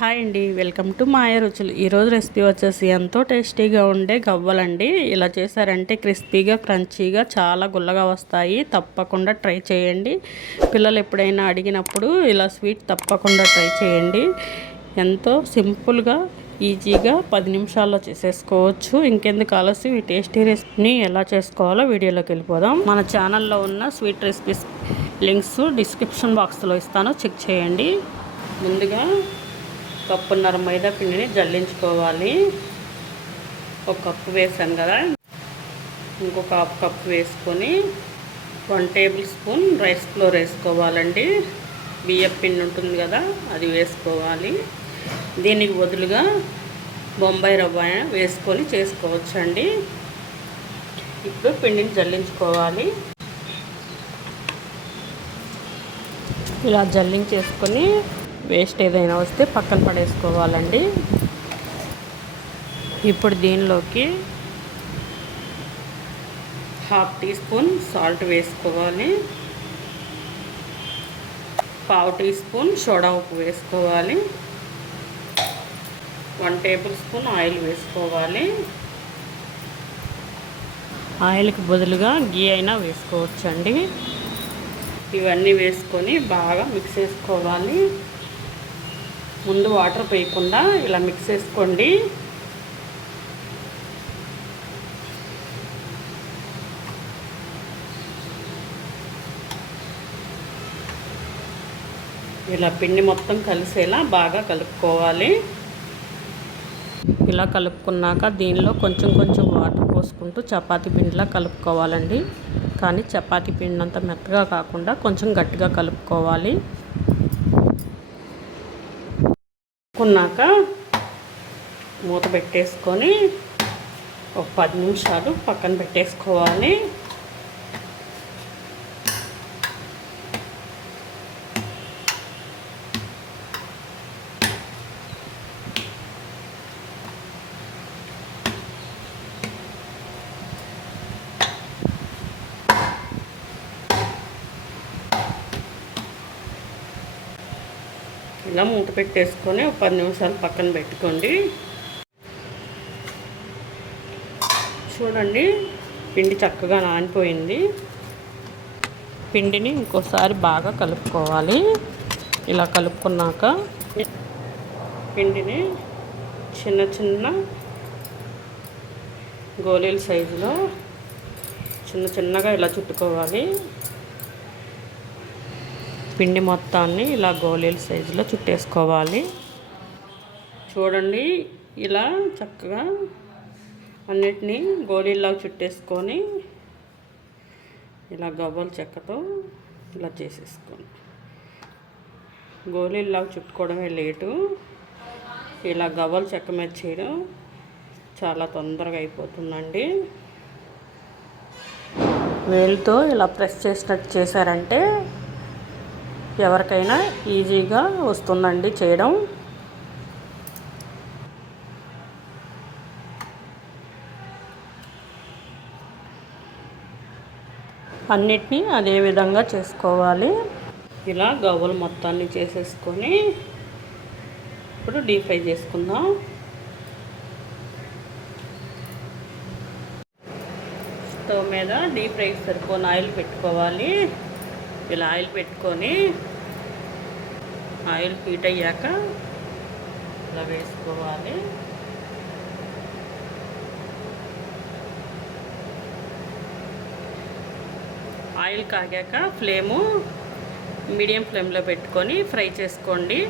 Hi అండి, welcome to మాయ రుచులు. ఈరోజు రెసిపీ వచ్చేసి ఎంతో టేస్టీగా ఉండే గవ్వలండి. ఇలా చేశారంటే క్రిస్పీగా క్రంచీగా చాలా గుల్లగా వస్తాయి. తప్పకుండా ట్రై చేయండి. పిల్లలు ఎప్పుడైనా అడిగినప్పుడు ఇలా స్వీట్ తప్పకుండా ట్రై చేయండి. ఎంతో సింపుల్గా ఈజీగా 10 నిమిషాల్లో చేసేసుకోవచ్చు. ఇంకెందుకు ఆలస్యం, ఈ టేస్టీ రెసిపీని ఎలా చేసుకోవాలో వీడియోలోకి వెళ్ళిపోదాం. మన ఛానల్లో ఉన్న స్వీట్ రెసిపీస్ లింక్స్ డిస్క్రిప్షన్ బాక్స్లో ఇస్తాను, చెక్ చేయండి. ముందుగా కప్పున్నర మైదా పిండిని జల్లించుకోవాలి. ఒక కప్పు వేసాను కదా, ఇంకొక హాఫ్ కప్పు వేసుకొని 1 టేబుల్ స్పూన్ రైస్ ఫ్లోర్ వేసుకోవాలండి. బియ్యం పిండి ఉంటుంది కదా, అది వేసుకోవాలి. దీనికి బదులుగా బొంబాయి రవ్వ వేసుకొని చేసుకోవచ్చండి. ఇప్పుడు పిండిని జల్లించుకోవాలి. ఇలా జల్లించేసుకొని వేస్ట్ ఏదైనా వస్తే పక్కన పడేసుకోవాలండి. ఇప్పుడు దీనిలోకి 1/2 టీ స్పూన్ సాల్ట్ వేసుకోవాలి. 1/2 టీ స్పూన్ సోడా ఉప్పు వేసుకోవాలి. 1 టేబుల్ స్పూన్ ఆయిల్ వేసుకోవాలి. ఆయిల్కి బదులుగా గీ అయినా వేసుకోవచ్చండి. ఇవన్నీ వేసుకొని బాగా మిక్స్ చేసుకోవాలి. ముందు వాటర్ పోయకుండా ఇలా మిక్స్ చేసుకోండి. ఇలా పిండి మొత్తం కలిసేలా బాగా కలుపుకోవాలి. ఇలా కలుపుకున్నాక దీనిలో కొంచెం కొంచెం వాటర్ పోసుకుంటూ చపాతీ పిండిలా కలుపుకోవాలండి. కానీ చపాతీ పిండి అంత మెత్తగా కాకుండా కొంచెం గట్టిగా కలుపుకోవాలి. కలుపుకున్నాక మూత పెట్టేసుకొని ఒక 10 నిమిషాలు పక్కన పెట్టేసుకోవాలి. ఇలా మూత పెట్టేసుకొని ఒక 10 నిమిషాలు పక్కన పెట్టుకోండి. చూడండి, పిండి చక్కగా నానిపోయింది. పిండిని ఇంకోసారి బాగా కలుపుకోవాలి. ఇలా కలుపుకున్నాక పిండిని చిన్న చిన్న గోళీల సైజులో చిన్నగా ఇలా చుట్టుకోవాలి. పిండి మొత్తాన్ని ఇలా గోళీల సైజులో చుట్టేసుకోవాలి. చూడండి, ఇలా చక్కగా అన్నిటినీ గోళీల్లాగా చుట్టేసుకొని ఇలా గవ్వల చెక్కతో ఇలా చేసేసుకోండి. గోళీల్లాగా చుట్టుకోవడమే లేటు. ఇలా గవ్వల చెక్క మీద చేయడం చాలా తొందరగా అయిపోతుందండి. వేలుతో ఇలా ప్రెస్ చేసినట్టు చేశారంటే ఎవరికైనా ఈజీగా వస్తుందండి చేయడం. అన్నిటినీ అదే విధంగా చేసుకోవాలి. ఇలా గవ్వలు మొత్తాన్ని చేసేసుకొని ఇప్పుడు డీప్ ఫ్రై చేసుకుందాం. స్టవ్ మీద డీప్ ఫ్రై సరిపోని ఆయిల్ పెట్టుకోవాలి. ఇలా ఆయిల్ పెట్టుకొని ఆయిల్ హీట్ అయ్యాక ఇలా వేసుకోవాలి. ఆయిల్ కాగాక ఫ్లేము మీడియం ఫ్లేమ్లో పెట్టుకొని ఫ్రై చేసుకోండి.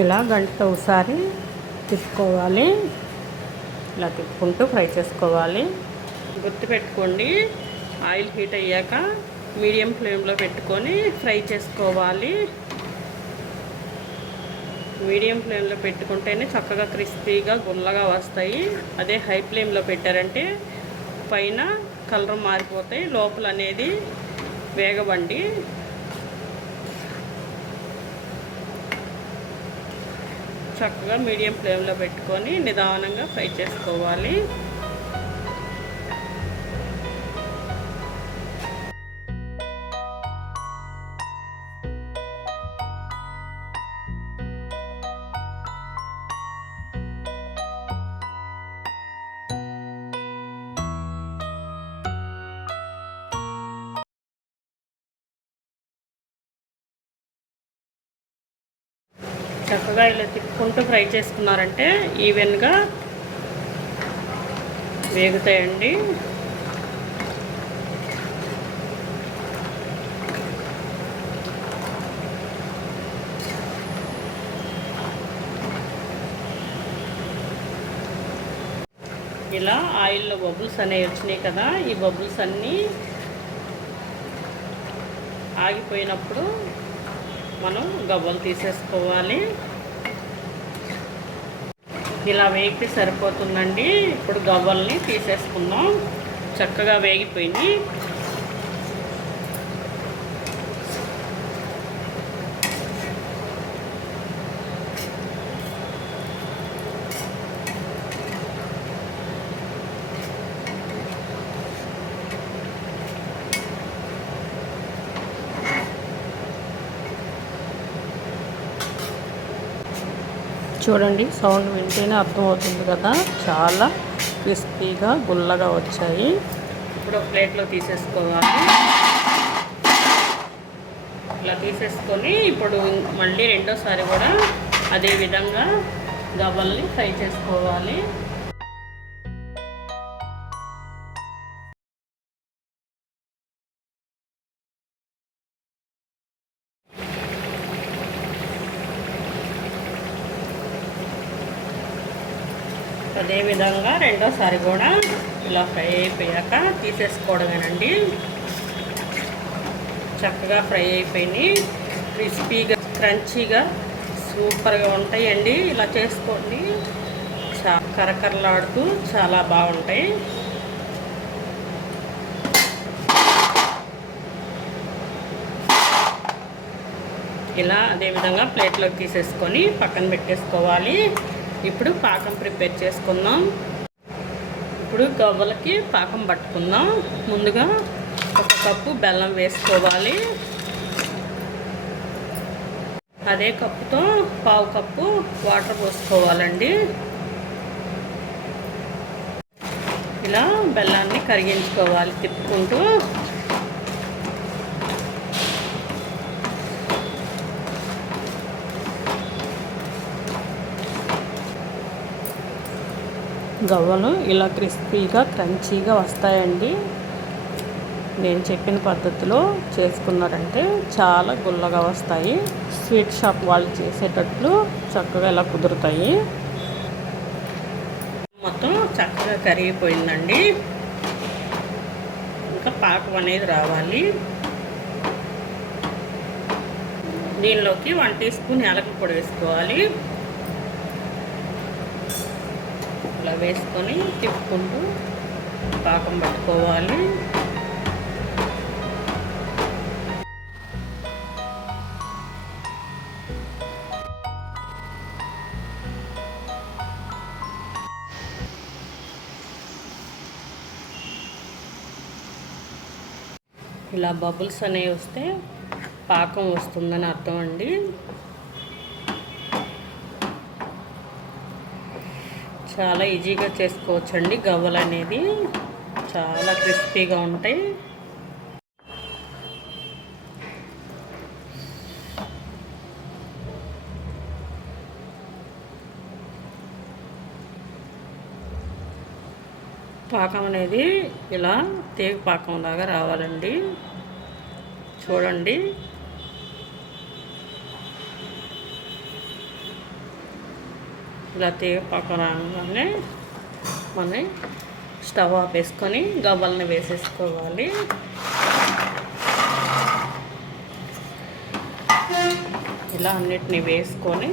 ఇలా గంటతో ఒకసారి తిప్పుకోవాలి. ఇలా తిప్పుకుంటూ ఫ్రై చేసుకోవాలి. గుర్తుపెట్టుకోండి, ఆయిల్ హీట్ అయ్యాక మీడియం ఫ్లేమ్లో పెట్టుకొని ఫ్రై చేసుకోవాలి. మీడియం ఫ్లేమ్లో పెట్టుకుంటేనే చక్కగా క్రిస్పీగా గుల్లగా వస్తాయి. అదే హై ఫ్లేమ్లో పెట్టారంటే పైన కలర్ మారిపోతాయి, లోపల అనేది వేగబండి. చక్కగా మీడియం ఫ్లేమ్లో పెట్టుకొని నిదానంగా ఫ్రై చేసుకోవాలి. చక్కగా ఇలా తిప్పుకుంటూ ఫ్రై చేసుకున్నారంటే ఈవెన్గా వేగుతాయండి. ఇలా ఆయిల్లో బబుల్స్ అనేవి వచ్చినాయి కదా, ఈ బబుల్స్ అన్నీ ఆగిపోయినప్పుడు మనం గవ్వలు తీసేసుకోవాలి. ఇలా వేగితే సరిపోతుందండి. ఇప్పుడు గవ్వల్ని తీసేసుకుందాం. చక్కగా వేగిపోయినాయి. చూడండి, సౌండ్ వింటేనే అర్థమవుతుంది కదా, చాలా క్రిస్పీగా గుల్లగా వచ్చాయి. ఇప్పుడు ఒక ప్లేట్లో తీసేసుకోవాలి. ఇలా తీసేసుకొని ఇప్పుడు మళ్ళీ రెండోసారి కూడా అదే విధంగా గవ్వల్ని ఫ్రై చేసుకోవాలి. అదేవిధంగా రెండోసారి కూడా ఇలా ఫ్రై అయిపోయాక తీసేసుకోవడమేనండి. చక్కగా ఫ్రై అయిపోయినాయి, క్రిస్పీగా క్రంచీగా సూపర్గా ఉంటాయండి. ఇలా చేసుకోండి, కరకరలాడుతూ చాలా బాగుంటాయి. ఇలా అదేవిధంగా ప్లేట్లోకి తీసేసుకొని పక్కన పెట్టేసుకోవాలి. ఇప్పుడు పాకం ప్రిపేర్ చేసుకుందాం. ఇప్పుడు గవ్వలకి పాకం పట్టుకుందాం. ముందుగా 1 కప్పు బెల్లం వేసుకోవాలి. అదే కప్పుతో 1/2 కప్పు వాటర్ పోసుకోవాలండి. ఇలా బెల్లాన్ని కరిగించుకోవాలి తిప్పుకుంటూ. గవ్వలు ఇలా క్రిస్పీగా క్రంచీగా వస్తాయండి. నేను చెప్పిన పద్ధతిలో చేసుకున్నారంటే చాలా గుల్లగా వస్తాయి. స్వీట్ షాప్ వాళ్ళు చేసేటట్లు చక్కగా ఇలా కుదురుతాయి. మొత్తం చక్కగా కరిగిపోయిందండి. ఇంకా పాకం అనేది రావాలి. దీనిలోకి 1 టీ స్పూన్ యాలకుల పొడి వేసుకోవాలి. ఇలా వేసుకొని తిప్పుకుంటూ పాకం పట్టుకోవాలి. ఇలా బబుల్స్ అనేవి వస్తే పాకం వస్తుందని అర్థం అండి. చాలా ఈజీగా చేసుకోవచ్చండి. గవ్వలు అనేది చాలా క్రిస్పీగా ఉంటాయి. పాకం అనేది ఇలా తేగ పాకం లాగా రావాలండి. చూడండి, ఇలా తేగ పాకం రాగానే మనం స్టవ్ ఆపేసుకొని గవ్వల్ని వేసేసుకోవాలి. ఇలా అన్నిటినీ వేసుకొని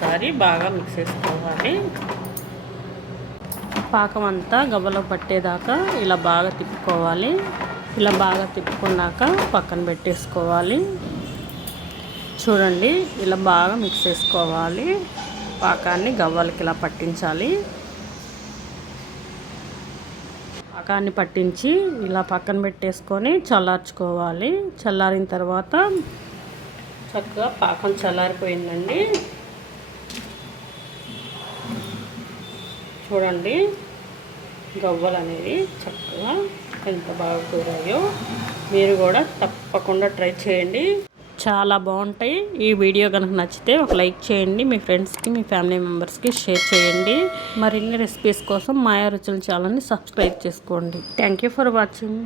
ఒకసారి బాగా మిక్స్ చేసుకోవాలి. పాకం అంతా గవ్వలో పట్టేదాకా ఇలా బాగా తిప్పుకోవాలి. ఇలా బాగా తిప్పుకున్నాక పక్కన పెట్టేసుకోవాలి. చూడండి, ఇలా బాగా మిక్స్ చేసుకోవాలి. పాకాన్ని గవ్వలకి ఇలా పట్టించాలి. పాకాన్ని పట్టించి ఇలా పక్కన పెట్టేసుకొని చల్లార్చుకోవాలి. చల్లారిన తర్వాత చక్కగా పాకం చల్లారిపోయిందండి. చూడండి, గవ్వలు అనేవి చక్కగా ఎంత బాగా కూరాయో. మీరు కూడా తప్పకుండా ట్రై చేయండి, చాలా బాగుంటాయి. ఈ వీడియో కనుక నచ్చితే ఒక లైక్ చేయండి. మీ ఫ్రెండ్స్కి, మీ ఫ్యామిలీ మెంబర్స్కి షేర్ చేయండి. మరిన్ని రెసిపీస్ కోసం మాయా రుచుల ఛానల్ని సబ్స్క్రైబ్ చేసుకోండి. Thank you for watching.